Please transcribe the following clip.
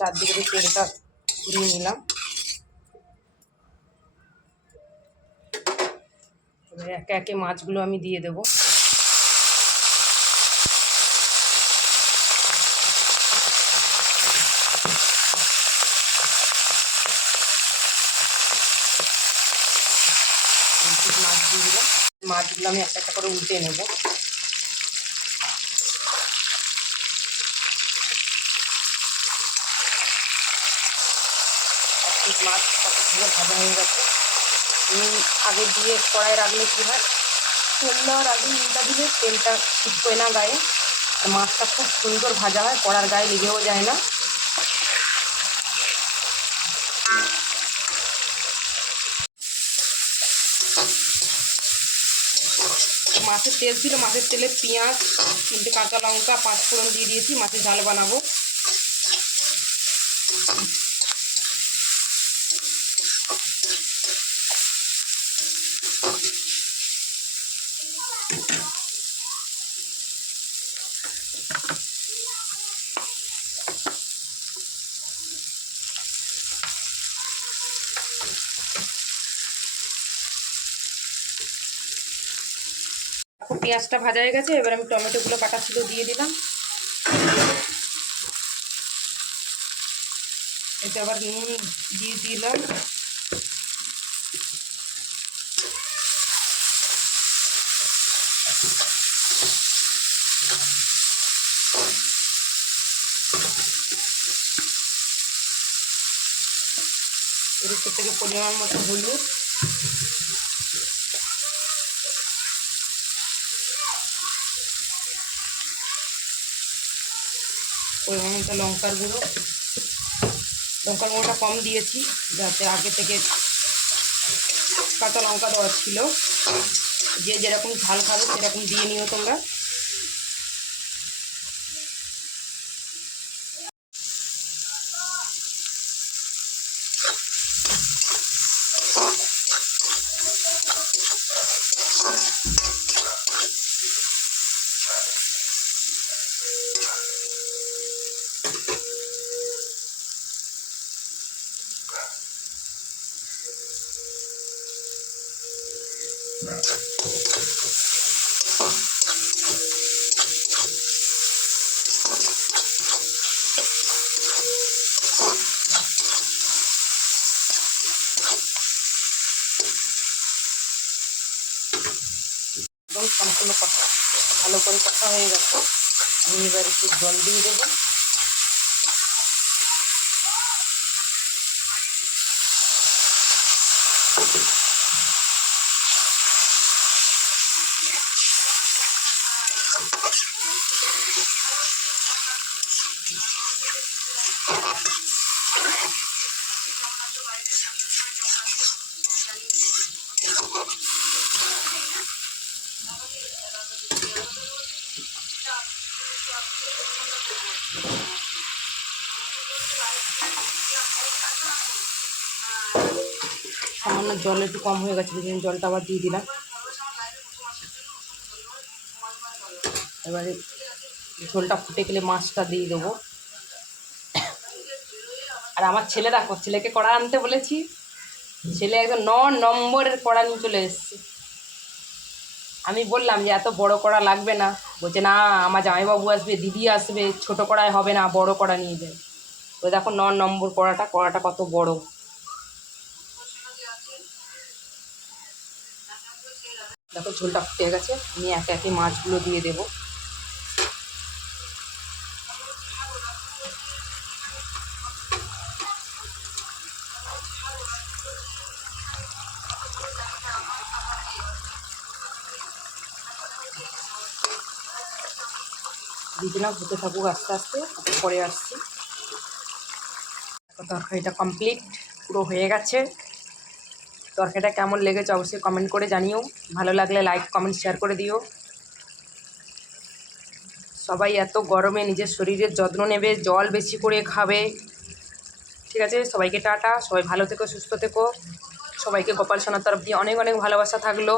চারদিকে দিয়ে তেলটা ঘুরিয়ে নিলাম। এবার একে একে মাছগুলো আমি দিয়ে দেবো। মাছ দিয়ে দিলাম। মাছগুলো আমি একটা একটা করে উল্টে নেব। মাছ কত সুন্দর ভাজা হয়ে গেছে। আগে দিয়ে কড়াই রাখলে কী হয়, তেল দেওয়ার আগে নুনটা দিলে তেলটা ছিটকোয় না গায়ে, আর মাছটা খুব সুন্দর ভাজা হয়, কড়ার গায়ে লেগেও যায় না। মাছের তেল ছিল, মাছের তেলে পেঁয়াজ, 3টে কাঁচা লঙ্কা, 5 ফোড়ন দিয়ে দিয়েছি। মাছের ঝাল বানাবো। পেঁয়াজটা ভাজা হয়ে গেছে, এবার আমি টমেটোগুলো কাটা ছিল দিয়ে দিলাম। এটা আবার নুন দিয়ে দিলাম। এর উপর থেকে পরিমাণ মতো হলুদ, পরিমাণ মতো লঙ্কার গুঁড়ো। লঙ্কার গুঁড়োটা কম দিয়েছি, যাতে আগে থেকে কাঁচা লঙ্কা দেওয়া ছিল। যে যেরকম ঝাল খাবে সেরকম দিয়ে নিও তোমরা। একদম সম্পূর্ণ কষা, ভালো করে কষা হয়ে গেছে। আমি এবার একটু জল দিয়ে দেবো। সামান্য জল একটু কম হয়ে গেছে, জলটা আবার দিয়ে দিলাম। এবারে ঝোলটা ফুটে গেলে মাছটা দিয়ে দেবো। আর আমার ছেলে দেখো, ছেলেকে কড়া আনতে বলেছি, ছেলে একদম 9 নম্বরের কড়া নিয়ে চলে এসছে। আমি বললাম যে এত বড় কড়া লাগবে না, বলছে না আমার জামাইবাবু আসবে, দিদি আসবে, ছোট কড়ায় হবে না, বড় কড়া নিয়ে যায়। ওই দেখো 9 নম্বর কড়াটা কত বড়। দেখো ঝোলটা ফুটে গেছে, আমি একে একে মাছগুলো দিয়ে দেবো। দিয়ে দিলাম, হতে থাকুক আস্তে আস্তে, পরে আসছি। তরকারিটা কমপ্লিট পুরো হয়ে গেছে। তরকারিটা কেমন লেগেছে অবশ্যই কমেন্ট করে জানিও। ভালো লাগলে লাইক কমেন্ট শেয়ার করে দিও। সবাই এত গরমে নিজের শরীরের যত্ন নেবে, জল বেশি করে খাবে। ঠিক আছে, সবাইকে টাটা। সবাই ভালো থেকো, সুস্থ থেকো। সবাইকে গোপাল সোনার তরফ দিয়ে অনেক অনেক ভালোবাসা থাকলো।